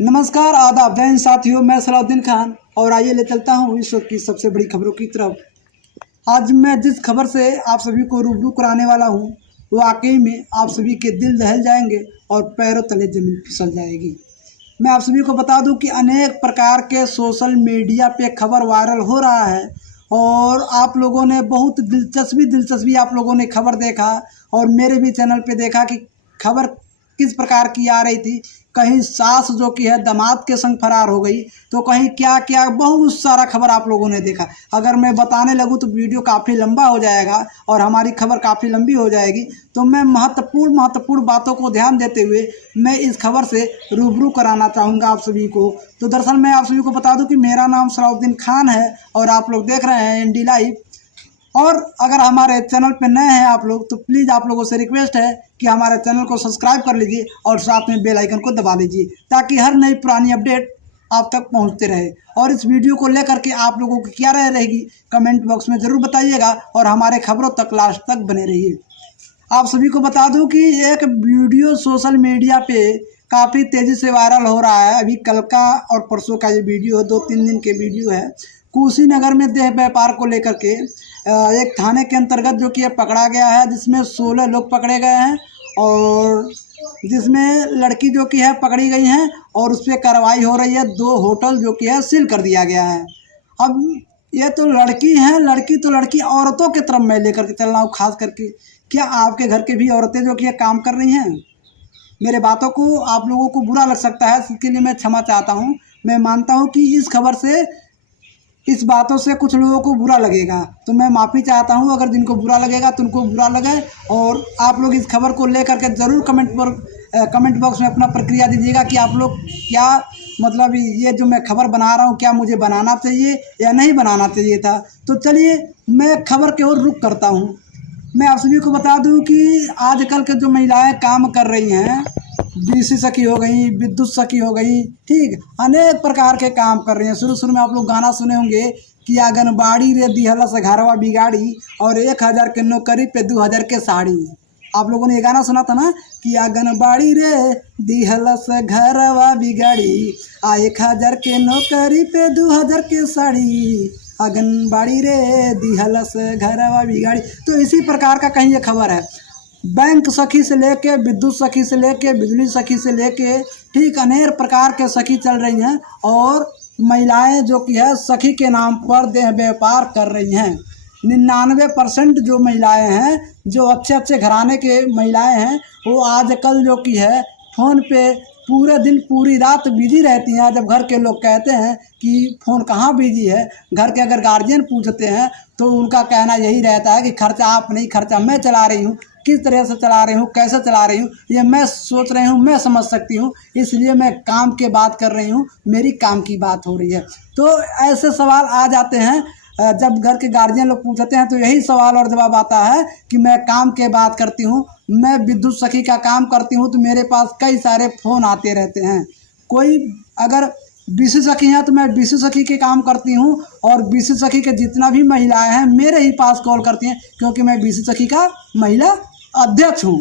नमस्कार, आदाब, जय हिंद साथियों। मैं सलाउद्दीन खान और आइए ले चलता हूँ इस वक्त की सबसे बड़ी खबरों की तरफ। आज मैं जिस खबर से आप सभी को रूबरू कराने वाला हूँ वो वाकई में आप सभी के दिल दहल जाएंगे और पैरों तले जमीन फिसल जाएगी। मैं आप सभी को बता दूं कि अनेक प्रकार के सोशल मीडिया पे खबर वायरल हो रहा है और आप लोगों ने बहुत दिलचस्पी आप लोगों ने खबर देखा और मेरे भी चैनल पे देखा कि खबर किस प्रकार की आ रही थी। कहीं सास जो कि है दामाद के संग फरार हो गई, तो कहीं क्या क्या बहुत सारा खबर आप लोगों ने देखा। अगर मैं बताने लगूँ तो वीडियो काफ़ी लंबा हो जाएगा और हमारी खबर काफ़ी लंबी हो जाएगी, तो मैं महत्वपूर्ण बातों को ध्यान देते हुए मैं इस खबर से रूबरू कराना चाहूँगा आप सभी को। तो दरअसल मैं आप सभी को बता दूँ कि मेरा नाम सलाउद्दीन खान है और आप लोग देख रहे हैं एनडी लाइव। और अगर हमारे चैनल पे नए हैं आप लोग तो प्लीज़ आप लोगों से रिक्वेस्ट है कि हमारे चैनल को सब्सक्राइब कर लीजिए और साथ में बेल आइकन को दबा लीजिए ताकि हर नई पुरानी अपडेट आप तक पहुंचते रहे। और इस वीडियो को लेकर के आप लोगों की क्या राय रहेगी कमेंट बॉक्स में ज़रूर बताइएगा और हमारे खबरों तक लास्ट तक बने रहिए। आप सभी को बता दूं कि एक वीडियो सोशल मीडिया पे काफ़ी तेज़ी से वायरल हो रहा है। अभी कल का और परसों का ये वीडियो है, 2-3 दिन के वीडियो है। कुशीनगर में देह व्यापार को लेकर के एक थाने के अंतर्गत जो कि पकड़ा गया है, जिसमें 16 लोग पकड़े गए हैं और जिसमें लड़की जो कि है पकड़ी गई हैं और उस पर कार्रवाई हो रही है। 2 होटल जो कि है सील कर दिया गया है। अब ये तो लड़की हैं, लड़की औरतों की तरफ मैं लेकर के चल रहा हूँ। खास करके क्या आपके घर के भी औरतें जो कि है काम कर रही हैं? मेरे बातों को आप लोगों को बुरा लग सकता है, इसके लिए मैं क्षमा चाहता हूँ। मैं मानता हूँ कि इस खबर से इस बातों से कुछ लोगों को बुरा लगेगा, तो मैं माफ़ी चाहता हूं। अगर जिनको बुरा लगेगा तो उनको बुरा लगे और आप लोग इस खबर को लेकर के ज़रूर कमेंट बॉक्स में अपना प्रक्रिया दीजिएगा कि आप लोग क्या मतलब ये जो मैं खबर बना रहा हूं क्या मुझे बनाना चाहिए या नहीं बनाना चाहिए था। तो चलिए मैं खबर की ओर रुख करता हूं। मैं आप सभी को बता दूं कि आजकल के जो महिलाएं काम कर रही हैं, बीसी सखी हो गई, विद्युत सखी हो गई, ठीक, अनेक प्रकार के काम कर रही हैं। शुरू में आप लोग गाना सुने होंगे कि आंगनबाड़ी रे दिहलस घरवा बिगाड़ी और 1000 के नौकरी पे 2000 के साड़ी। आप लोगों ने ये गाना सुना था ना कि आंगनबाड़ी रे दिहलस घरवा बिगाड़ी 1000 के नौकरी पे 2000 के साड़ी, आंगनबाड़ी रे दिहलस घरवा बिगाड़ी। तो इसी प्रकार का कहीं ये खबर है। बैंक सखी से लेके विद्युत सखी से लेके बिजली सखी से लेके ठीक अनेक प्रकार के सखी चल रही हैं और महिलाएं जो कि है सखी के नाम पर देह व्यापार कर रही हैं। 99% जो महिलाएं हैं, जो अच्छे घराने के महिलाएं हैं, वो आजकल जो कि है फ़ोन पे पूरे दिन पूरी रात बिजी रहती हैं। जब घर के लोग कहते हैं कि फ़ोन कहाँ बिजी है, घर के अगर गार्जियन पूछते हैं तो उनका कहना यही रहता है कि खर्चा आप नहीं, खर्चा मैं चला रही हूँ। किस तरह से चला रही हूँ, कैसे चला रही हूँ, ये मैं सोच रही हूँ, मैं समझ सकती हूँ, इसलिए मैं काम के बात कर रही हूँ, मेरी काम की बात हो रही है। तो ऐसे सवाल आ जाते हैं जब घर के गार्जियन लोग पूछते हैं, तो यही सवाल और जवाब आता है कि मैं काम के बात करती हूँ, मैं विद्युत सखी का काम करती हूँ, तो मेरे पास कई सारे फ़ोन आते रहते हैं। कोई अगर बीसी सखी हैं तो मैं बीसी सखी के काम करती हूँ और बीसी सखी के जितना भी महिलाएं हैं मेरे ही पास कॉल करती हैं, क्योंकि मैं बीसी सखी का महिला अध्यक्ष हूँ।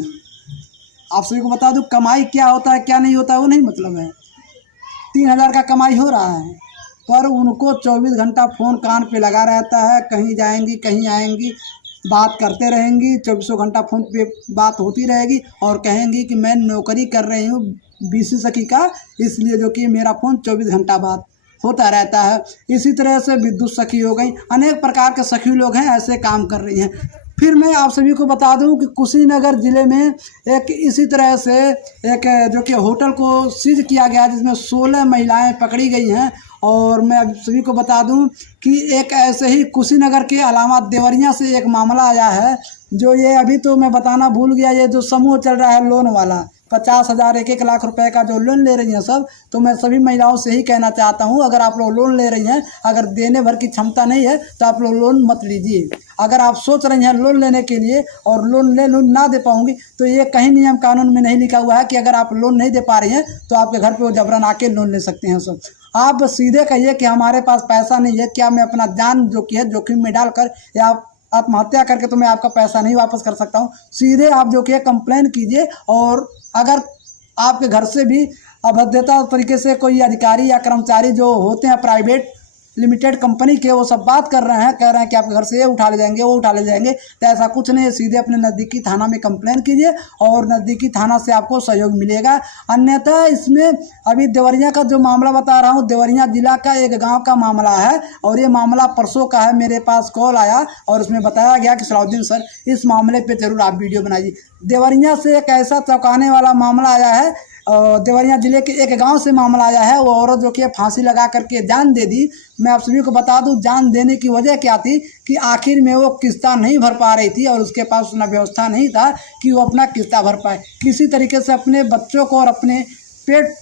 आप सभी को बता दूँ कमाई क्या होता है क्या नहीं होता है वो नहीं मतलब है। 3000 का कमाई हो रहा है पर उनको 24 घंटा फ़ोन कान पे लगा रहता है। कहीं जाएंगी कहीं आएंगी, बात करते रहेंगी, 24 घंटा फ़ोन पे बात होती रहेगी और कहेंगी कि मैं नौकरी कर रही हूँ बीसी सखी का, इसलिए जो कि मेरा फ़ोन 24 घंटा बात होता रहता है। इसी तरह से विद्युत सखी हो गई, अनेक प्रकार के सखी लोग हैं ऐसे काम कर रही हैं। फिर मैं आप सभी को बता दूं कि कुशीनगर ज़िले में एक इसी तरह से एक जो कि होटल को सीज किया गया जिसमें 16 महिलाएं पकड़ी गई हैं। और मैं आप सभी को बता दूं कि एक ऐसे ही कुशीनगर के अलावा देवरिया से एक मामला आया है, जो ये अभी तो मैं बताना भूल गया, ये जो समूह चल रहा है लोन वाला 50,000 1-1 लाख रुपए का जो लोन ले रही हैं सब, तो मैं सभी महिलाओं से ही कहना चाहता हूं अगर आप लोग लोन ले रही हैं, अगर देने भर की क्षमता नहीं है तो आप लोग लोन मत लीजिए। अगर आप सोच रही हैं लोन लेने के लिए और लोन ना दे पाऊंगी, तो ये कहीं नियम कानून में नहीं लिखा हुआ है कि अगर आप लोन नहीं दे पा रही हैं तो आपके घर पे वो जबरन आके लोन ले सकते हैं। सब आप सीधे कहिए कि हमारे पास पैसा नहीं है, क्या मैं अपना जान जो कि है जोखिम में डालकर या आत्महत्या करके तो मैं आपका पैसा नहीं वापस कर सकता हूँ। सीधे आप जो कि कंप्लेन कीजिए और अगर आपके घर से भी अभद्रता तरीके से कोई अधिकारी या कर्मचारी जो होते हैं प्राइवेट लिमिटेड कंपनी के, वो सब बात कर रहे हैं, कह रहे हैं कि आपके घर से ये उठा ले जाएंगे, वो उठा ले जाएंगे। तो ऐसा कुछ नहीं है, सीधे अपने नज़दीकी थाना में कंप्लेन कीजिए और नज़दीकी थाना से आपको सहयोग मिलेगा। अन्यथा इसमें अभी देवरिया का जो मामला बता रहा हूँ, देवरिया जिला का एक गांव का मामला है और ये मामला परसों का है। मेरे पास कॉल आया और उसमें बताया गया कि सलाउद्दीन सर, इस मामले पर जरूर आप वीडियो बनाइए। देवरिया से एक ऐसा चौंकाने वाला मामला आया है, देवरिया जिले के एक गांव से मामला आया है। वो औरत जो कि फांसी लगा करके जान दे दी। मैं आप सभी को बता दूं, जान देने की वजह क्या थी कि आखिर में वो किस्ता नहीं भर पा रही थी और उसके पास उतना व्यवस्था नहीं था कि वो अपना किस्ता भर पाए। किसी तरीके से अपने बच्चों को और अपने पेट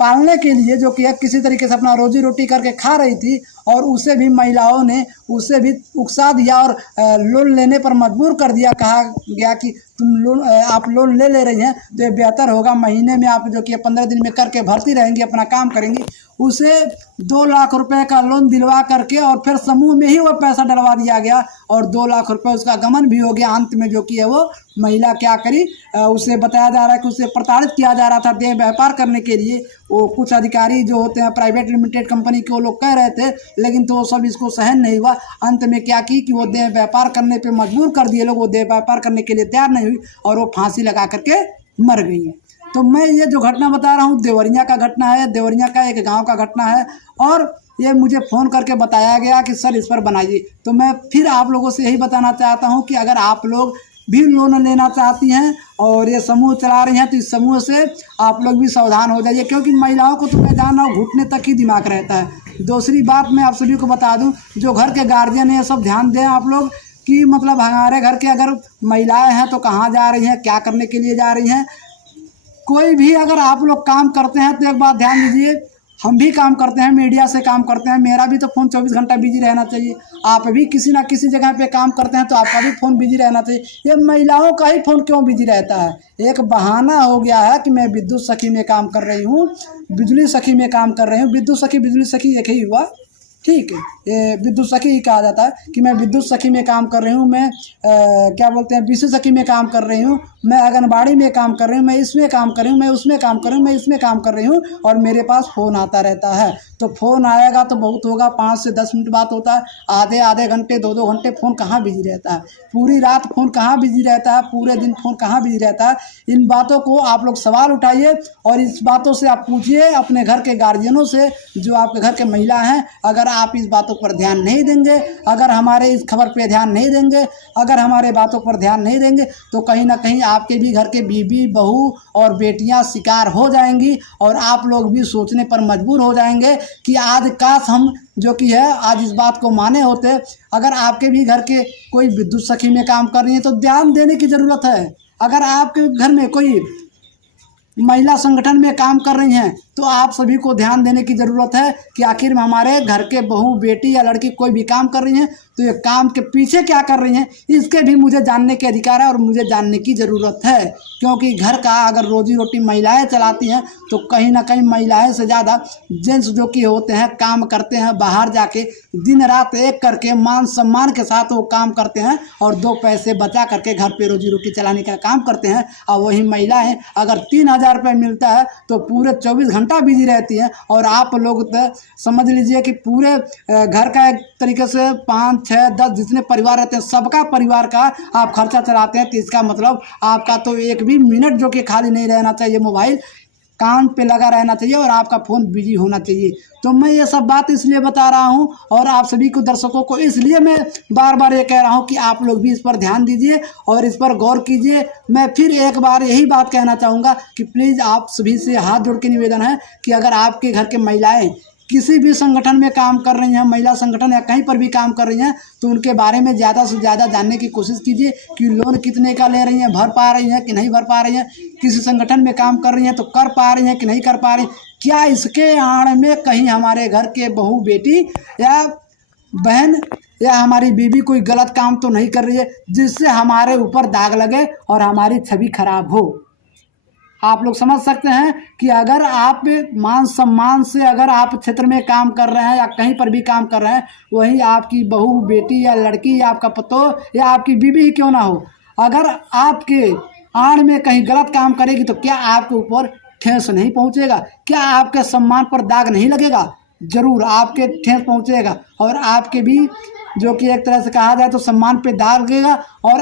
पालने के लिए जो कि किसी तरीके से अपना रोजी रोटी करके खा रही थी और उसे भी महिलाओं ने उसे भी उकसा दिया और लोन लेने पर मजबूर कर दिया। कहा गया कि तुम आप लोन ले रही हैं तो ये बेहतर होगा, महीने में आप जो कि 15 दिन में करके भरती रहेंगी, अपना काम करेंगी। उसे 2 लाख रुपए का लोन दिलवा करके और फिर समूह में ही वो पैसा डलवा दिया गया और 2 लाख रुपए उसका गमन भी हो गया। अंत में जो कि है वो महिला क्या करी, उसे बताया जा रहा है कि उसे प्रताड़ित किया जा रहा था देह व्यापार करने के लिए। वो कुछ अधिकारी जो होते हैं प्राइवेट लिमिटेड कंपनी के, वो लोग कह रहे थे, लेकिन तो वो सब इसको सहन नहीं हुआ। अंत में क्या की कि वो देह व्यापार करने पे मजबूर कर दिए लोग। वो देह व्यापार करने के लिए तैयार नहीं हुई और वो फांसी लगा करके मर गई है। तो मैं ये जो घटना बता रहा हूँ देवरिया का घटना है, देवरिया का एक गांव का घटना है और ये मुझे फ़ोन करके बताया गया कि सर इस पर बनाइए। तो मैं फिर आप लोगों से यही बताना चाहता हूँ कि अगर आप लोग भी लोन लेना चाहती हैं और ये समूह चला रही हैं तो इस समूह से आप लोग भी सावधान हो जाइए, क्योंकि महिलाओं को तो मैं जान रहा हूँ घुटने तक ही दिमाग रहता है। दूसरी बात मैं आप सभी को बता दूँ, जो घर के गार्जियन हैं ये सब ध्यान दें आप लोग कि मतलब हमारे घर के अगर महिलाएं हैं तो कहाँ जा रही हैं, क्या करने के लिए जा रही हैं। कोई भी अगर आप लोग काम करते हैं तो एक बात ध्यान दीजिए, हम भी काम करते हैं, मीडिया से काम करते हैं, मेरा भी तो फ़ोन 24 घंटा बिजी रहना चाहिए। आप भी किसी ना किसी जगह पे काम करते हैं तो आपका भी फ़ोन बिजी रहना चाहिए। ये महिलाओं का ही फ़ोन क्यों बिजी रहता है? एक बहाना हो गया है कि मैं विद्युत सखी में काम कर रही हूँ, बिजली सखी में काम कर रही हूँ। विद्युत सखी बिजली सखी एक ही हुआ, ठीक है। ये विद्युत सखी ही कहा जाता है कि मैं विद्युत सखी में काम कर रही हूँ, मैं क्या बोलते हैं विशु सखी में काम कर रही हूँ, मैं आंगनबाड़ी में काम कर रही हूँ, मैं इसमें काम कर रही हूँ, मैं उसमें काम कर रही हूँ, मैं इसमें काम कर रही हूँ और मेरे पास फ़ोन आता रहता है। तो फ़ोन आएगा तो बहुत होगा, 5 से 10 मिनट बात होता है, आधे घंटे 2 घंटे फ़ोन कहाँ बिजी रहता है, पूरी रात फ़ोन कहाँ बिजी रहता है, पूरे दिन फ़ोन कहाँ बिजी रहता है। इन बातों को आप लोग सवाल उठाइए और इस बातों से आप पूछिए अपने घर के गार्जियनों से, जो आपके घर के महिला हैं। अगर आप इस बातों पर ध्यान नहीं देंगे, अगर हमारे इस खबर पे ध्यान नहीं देंगे, अगर हमारे बातों पर ध्यान नहीं देंगे तो कहीं ना कहीं आपके भी घर के बीबी, बहू और बेटियां शिकार हो जाएंगी और आप लोग भी सोचने पर मजबूर हो जाएंगे कि आज काश हम जो कि है आज इस बात को माने होते। अगर आपके भी घर के कोई विद्युत सखी में काम कर रही है तो ध्यान देने की ज़रूरत है। अगर आपके घर में कोई महिला संगठन में काम कर रही हैं तो आप सभी को ध्यान देने की ज़रूरत है कि आखिर में हमारे घर के बहू, बेटी या लड़की कोई भी काम कर रही हैं तो ये काम के पीछे क्या कर रही हैं, इसके भी मुझे जानने के अधिकार है और मुझे जानने की ज़रूरत है। क्योंकि घर का अगर रोजी रोटी महिलाएं चलाती हैं तो कहीं ना कहीं महिलाएं से ज़्यादा जेंट्स जो कि होते हैं काम करते हैं, बाहर जाके दिन रात एक करके मान सम्मान के साथ वो काम करते हैं और 2 पैसे बचा करके घर पे रोजी रोटी चलाने का काम करते हैं। और वही महिलाएं अगर 3000 रुपये मिलता है तो पूरे 24 घंटा बिजी रहती हैं और आप लोग तो समझ लीजिए कि पूरे घर का एक तरीके से 5, 6, 10 जितने परिवार रहते हैं सबका परिवार का आप खर्चा चलाते हैं। तो इसका मतलब आपका तो एक भी मिनट जो कि खाली नहीं रहना चाहिए, मोबाइल कान पे लगा रहना चाहिए और आपका फ़ोन बिजी होना चाहिए। तो मैं ये सब बात इसलिए बता रहा हूँ और आप सभी को दर्शकों को इसलिए मैं बार बार ये कह रहा हूँ कि आप लोग भी इस पर ध्यान दीजिए और इस पर गौर कीजिए। मैं फिर एक बार यही बात कहना चाहूँगा कि प्लीज़ आप सभी से हाथ जोड़ के निवेदन है कि अगर आपके घर के महिलाएँ किसी भी संगठन में काम कर रही हैं, महिला संगठन या कहीं पर भी काम कर रही हैं, तो उनके बारे में ज़्यादा से ज़्यादा जानने की कोशिश कीजिए कि लोन कितने का ले रही हैं, भर पा रही हैं कि नहीं भर पा रही हैं, किसी संगठन में काम कर रही हैं तो कर पा रही हैं कि नहीं कर पा रही, क्या इसके आड़ में कहीं हमारे घर के बहू, बेटी या बहन या हमारी बीवी कोई गलत काम तो नहीं कर रही है जिससे हमारे ऊपर दाग लगे और हमारी छवि खराब हो। आप लोग समझ सकते हैं कि अगर आप मान सम्मान से अगर आप क्षेत्र में काम कर रहे हैं या कहीं पर भी काम कर रहे हैं, वहीं आपकी बहू, बेटी या लड़की या आपका पतोह या आपकी बीवी ही क्यों ना हो, अगर आपके आड़ में कहीं गलत काम करेगी तो क्या आपके ऊपर ठेस नहीं पहुंचेगा? क्या आपके सम्मान पर दाग नहीं लगेगा? जरूर आपके ठेस पहुंचेगा और आपके भी जो कि एक तरह से कहा जाए तो सम्मान पे दाग लगेगा और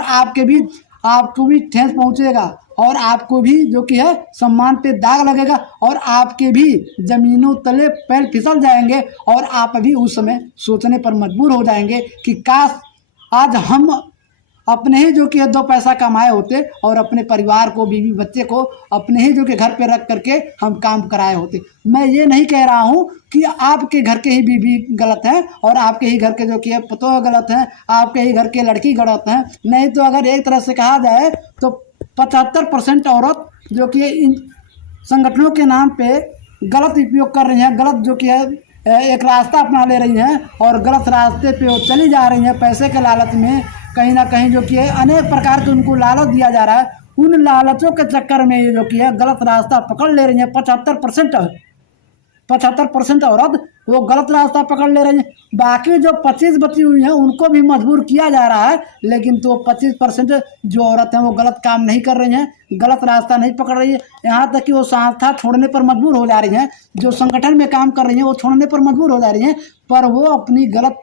आपको भी ठेस पहुंचेगा और आपको भी जो कि है सम्मान पे दाग लगेगा और आपके भी जमीनों तले पैर फिसल जाएंगे और आप भी उस समय सोचने पर मजबूर हो जाएंगे कि काश आज हम अपने ही जो कि दो पैसा कमाए होते और अपने परिवार को, बीवी बच्चे को अपने ही जो कि घर पे रख करके हम काम कराए होते। मैं ये नहीं कह रहा हूँ कि आपके घर के ही बीवी गलत हैं और आपके ही घर के जो कि पतोह गलत हैं, आपके ही घर के लड़की गलत हैं। नहीं तो अगर एक तरह से कहा जाए तो 75% औरत जो कि इन संगठनों के नाम पे गलत उपयोग कर रही हैं, गलत जो कि है एक रास्ता अपना ले रही हैं और गलत रास्ते पे वो चली जा रही हैं। पैसे के लालच में कहीं ना कहीं जो कि है अनेक प्रकार के उनको लालच दिया जा रहा है। उन लालचों के चक्कर में ये जो कि है गलत रास्ता पकड़ ले रही है। 75% औरत वो गलत रास्ता पकड़ ले रही हैं। बाकी जो 25 बची हुई हैं उनको भी मजबूर किया जा रहा है, लेकिन तो 25% जो औरत हैं वो गलत काम नहीं कर रही हैं, गलत रास्ता नहीं पकड़ रही है। यहाँ तक कि वो संस्था छोड़ने पर मजबूर हो जा रही हैं, जो संगठन में काम कर रही हैं वो छोड़ने पर मजबूर हो जा रही हैं, पर वो अपनी गलत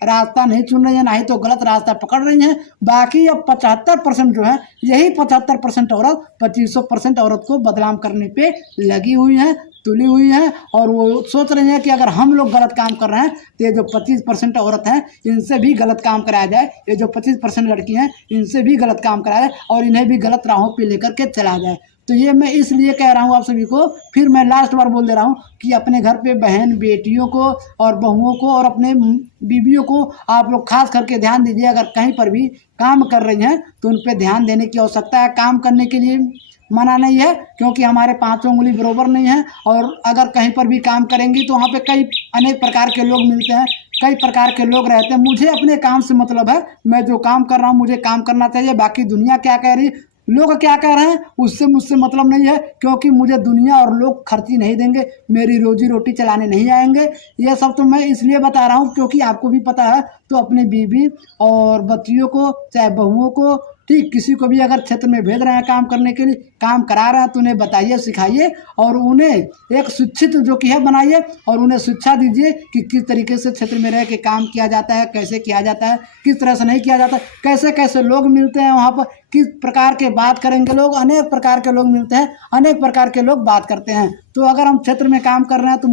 रास्ता नहीं चुन रही है, ना ही तो गलत रास्ता पकड़ रही हैं। बाकी अब 75% जो है, यही 75% औरत 25% औरत को बदनाम करने पे लगी हुई हैं, तुली हुई हैं और वो सोच रही हैं कि अगर हम लोग गलत काम कर रहे हैं तो ये जो 25% औरत हैं इनसे भी गलत काम कराया जाए, ये जो 25% लड़की हैं इनसे भी गलत काम कराया जाए और इन्हें भी गलत राहों पे लेकर के चला जाए। तो ये मैं इसलिए कह रहा हूँ आप सभी को, फिर मैं लास्ट बार बोल दे रहा हूँ कि अपने घर पे बहन बेटियों को और बहुओं को और अपने बीवियों को आप लोग खास करके ध्यान दीजिए। अगर कहीं पर भी काम कर रही हैं तो उन पर ध्यान देने की आवश्यकता है। काम करने के लिए मना नहीं है क्योंकि हमारे पांचों उंगली बराबर नहीं है और अगर कहीं पर भी काम करेंगी तो वहाँ पे कई अनेक प्रकार के लोग मिलते हैं, कई प्रकार के लोग रहते हैं। मुझे अपने काम से मतलब है, मैं जो काम कर रहा हूँ मुझे काम करना चाहिए। बाकी दुनिया क्या कह रही, लोग क्या कह रहे हैं उससे मुझसे मतलब नहीं है, क्योंकि मुझे दुनिया और लोग खर्ची नहीं देंगे, मेरी रोजी रोटी चलाने नहीं आएंगे। ये सब तो मैं इसलिए बता रहा हूँ क्योंकि आपको भी पता है। तो अपनी बीवी और बच्चियों को चाहे बहुओं को, ठीक किसी को भी अगर क्षेत्र में भेज रहे हैं काम करने के लिए, काम करा रहे हैं तो उन्हें बताइए, सिखाइए और उन्हें एक शिक्षित जो कि है बनाइए और उन्हें शिक्षा दीजिए कि किस तरीके से क्षेत्र में रह के काम किया जाता है, कैसे किया जाता है, किस तरह से नहीं किया जाता, कैसे कैसे लोग मिलते हैं वहाँ पर, किस प्रकार के बात करेंगे लोग। अनेक प्रकार के लोग मिलते हैं, अनेक प्रकार के लोग बात करते हैं। तो अगर हम क्षेत्र में काम कर रहे हैं तो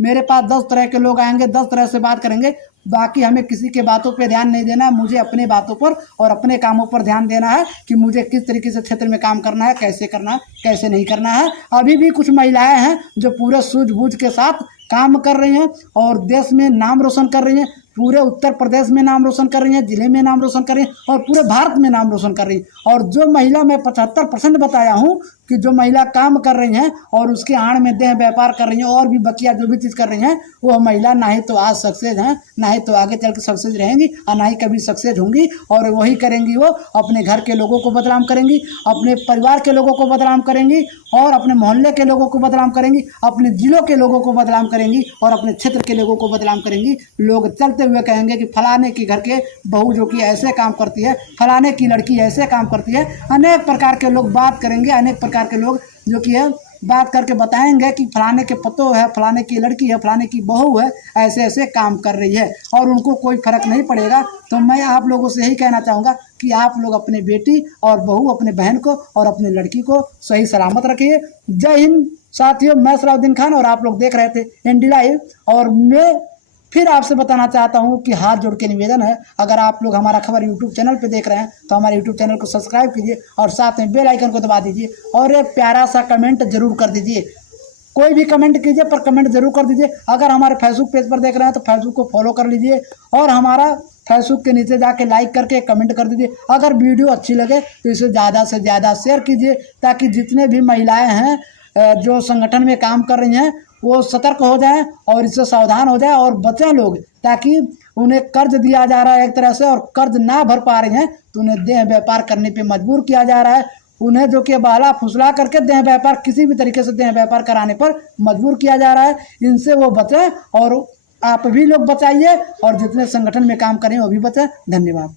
मेरे पास 10 तरह के लोग आएंगे, 10 तरह से बात करेंगे। बाकी हमें किसी के बातों पे ध्यान नहीं देना है, मुझे अपने बातों पर और अपने कामों पर ध्यान देना है कि मुझे किस तरीके से क्षेत्र में काम करना है, कैसे करना है, कैसे नहीं करना है। अभी भी कुछ महिलाएं हैं जो पूरे सूझबूझ के साथ काम कर रही हैं और देश में नाम रोशन कर रही हैं, पूरे उत्तर प्रदेश में नाम रोशन कर रही हैं, जिले में नाम रोशन कर रही हैं और पूरे भारत में नाम रोशन कर रही हैं। और जो महिला मैं 75% बताया हूँ कि जो महिला काम कर रही हैं और उसके आड़ में देह व्यापार कर रही हैं और भी बकिया जो भी चीज़ कर रही हैं, वो महिला ना ही तो आज सक्सेस हैं, ना ही तो आगे चल के सक्सेस रहेंगी और ना ही कभी सक्सेस होंगी। और वही करेंगी, वो अपने घर के लोगों को बदनाम करेंगी, अपने परिवार के लोगों को बदनाम करेंगी और अपने मोहल्ले के लोगों को बदनाम करेंगी, अपने जिलों के लोगों को बदनाम करेंगी और अपने क्षेत्र के लोगों को बदनाम करेंगी। लोग चलते हुए कहेंगे कि फलाने की घर के बहू जो कि ऐसे काम करती है, फलाने की लड़की ऐसे काम करती है। अनेक प्रकार के लोग बात करेंगे, अनेक प्रकार के लोग जो कि है बात करके बताएंगे कि फलाने के पतोह है, फलाने की लड़की है, फलाने की बहू है, ऐसे ऐसे काम कर रही है और उनको कोई फर्क नहीं पड़ेगा। तो मैं आप लोगों से यही कहना चाहूँगा कि आप लोग अपने बेटी और बहू, अपने बहन को और अपने लड़की को सही सलामत रखिए। जय हिंद साथियों, मैं सलाउद्दीन खान और आप लोग देख रहे थे एनडी लाइव। और मैं फिर आपसे बताना चाहता हूं कि हाथ जोड़ के निवेदन है, अगर आप लोग हमारा खबर यूट्यूब चैनल पे देख रहे हैं तो हमारे यूट्यूब चैनल को सब्सक्राइब कीजिए और साथ में बेल आइकन को दबा दीजिए और एक प्यारा सा कमेंट जरूर कर दीजिए। कोई भी कमेंट कीजिए पर कमेंट जरूर कर दीजिए। अगर हमारे फेसबुक पेज पर देख रहे हैं तो फेसबुक को फॉलो कर लीजिए और हमारा फेसबुक के नीचे जाके लाइक करके कमेंट कर दीजिए। अगर वीडियो अच्छी लगे तो इसे ज़्यादा से ज़्यादा शेयर कीजिए ताकि जितने भी महिलाएँ हैं जो संगठन में काम कर रही हैं वो सतर्क हो जाएं और इससे सावधान हो जाएं और बचें लोग, ताकि उन्हें कर्ज दिया जा रहा है एक तरह से और कर्ज ना भर पा रही हैं तो उन्हें देह व्यापार करने पे मजबूर किया जा रहा है। उन्हें जो कि बहला फुसला करके देह व्यापार, किसी भी तरीके से देह व्यापार कराने पर मजबूर किया जा रहा है। इनसे वो बचें और आप भी लोग बचाइए और जितने संगठन में काम करें वो भी बचें। धन्यवाद।